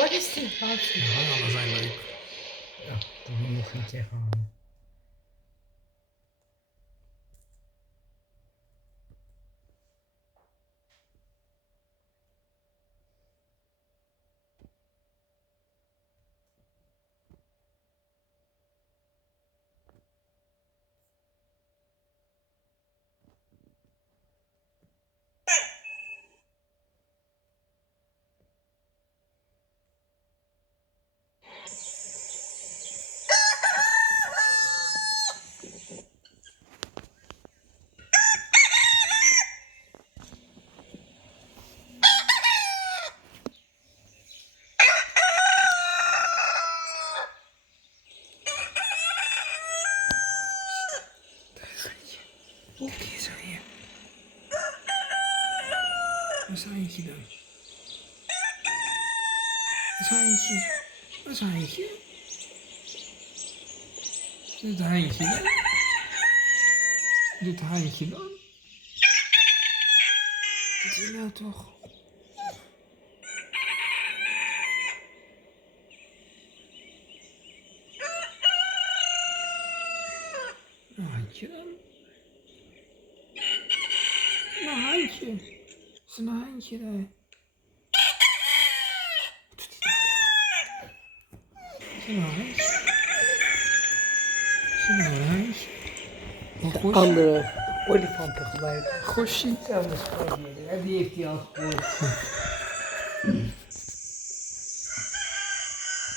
Wat is dit? Houtje? Ja, alle zijn leuk. Ja, dat moet nog niet tegenhouden. Oké, zijn je. Waar is Eindje dan? Waar is Eindje? Waar is Eindje? Doet het Eindje dan? Doet het Eindje dan? Doet hij nou toch? Een handje dan? Een handje. Is er een handje daar? Wat doet hij nou? Is er een handje? Is er nou een handje? Een gosje? Andere olifanten gebruiken. Gosje? Hetzelfde spel hier. Die heeft hij al gehoord.